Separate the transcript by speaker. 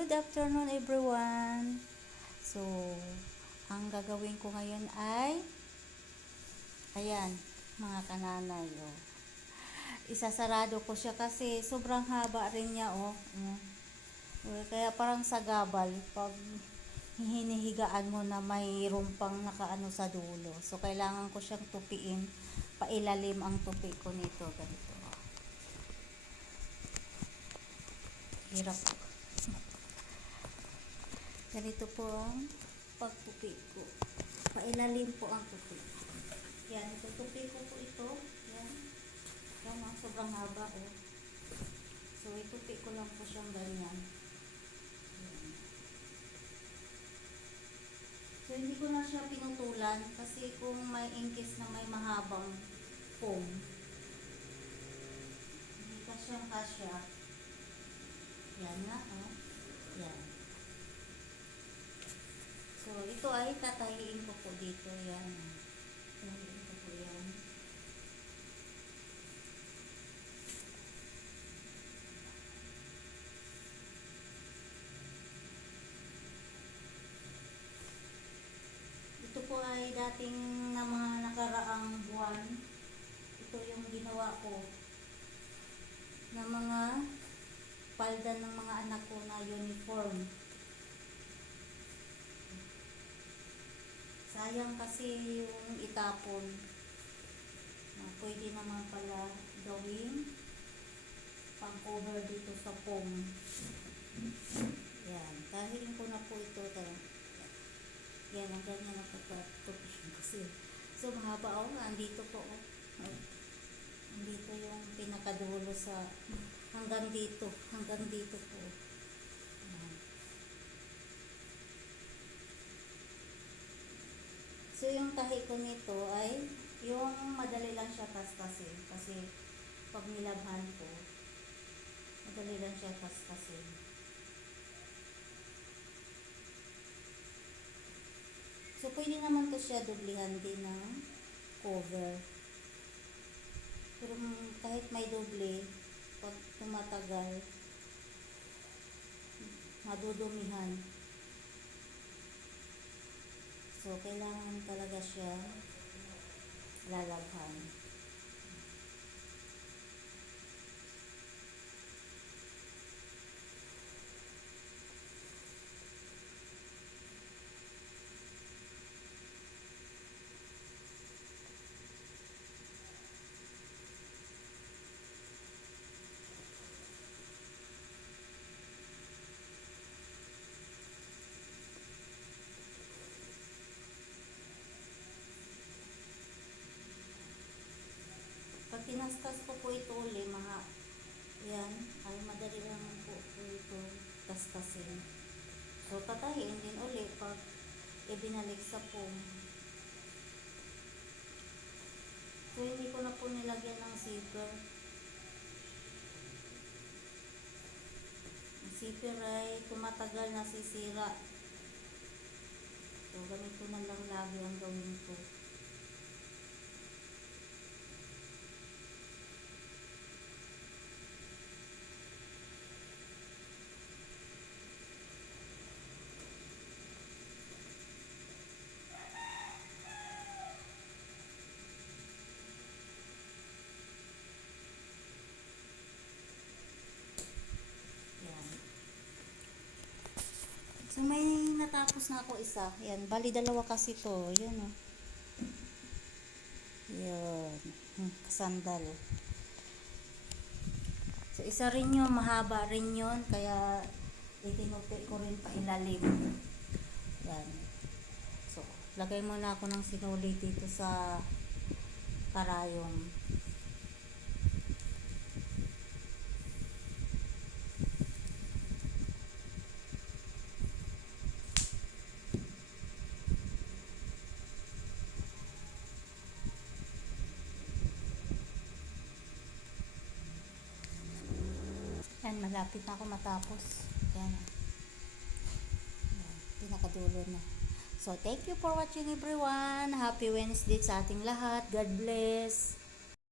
Speaker 1: Good afternoon everyone. So, ang gagawin ko ngayon ay ayan, mga kananay oh. Isasarado ko siya kasi sobrang haba rin niya oh. Mm. Eh, Kaya parang sa gabal pag hinihigaan mo na may rumpang nakaano sa dulo. So, kailangan ko siyang tupiin. Pailalim ang tupi ko nito. Ganito. Hirap Ganito po ang pagtupi ko. Pailalim po ang tupi. Yan, tutupi ko po ito. Yan. Yan ang sobrang haba oh. So, itupi ko lang po siyang ganyan. Yan. So, hindi ko na siya pinutulan kasi kung may inkis na may mahabang foam, hindi ka siyang kasya. Yan na, oh. Yan. Ito ay tatahiin ko po dito. Yan. Tatahiin ko po yan. Ito po ay dating na mga nakaraang buwan. Ito yung ginawa ko na mga palda ng mga anak ko na uniform. Sayang kasi yung itapon. Na pwede naman pala gawin pang cover dito sa foam. Yan. Tahirin ko na po ito. Yan, ang ganyan na pagkatupihin kasi. So, mahaba oh. Andito po. Oh. Andito yung pinakadulo sa hanggang dito. Hanggang dito po. Yan. So, yung tahi ko nito ay yung madali lang siya pastasin. Kasi pag nilabhan ko, madali lang siya pastasin. So, pwede naman to siya dublihan din ng cover. Pero kahit may doble, pag tumatagal, madudumihan. So, kailangan talaga siya lalabhan. Pag tinastas ko po ito uli, mga, yan, ay madali lang po, po ito tastasin. So, tatahiin din uli pag ibinalik sa foam. So, hindi ko na po nilagyan ng zipper. Ang zipper ay tumatagal na sisira. So, ganito na lang lagi ang gawin ko. Yan. So, may natapos na ako isa. Yan. Bali, dalawa kasi to. Yan, oh. Yan. Hmm, kasandal. So, isa rin yun. Mahaba rin yun. Kaya, itinupi ko rin pa ilalim. Yan. So, lagay muna ako ng sinuli dito sa karayom. Yan, malapit na ako matapos. Yan. Yan, pinakadulo na. So, thank you for watching everyone. Happy Wednesday sa ating lahat. God bless.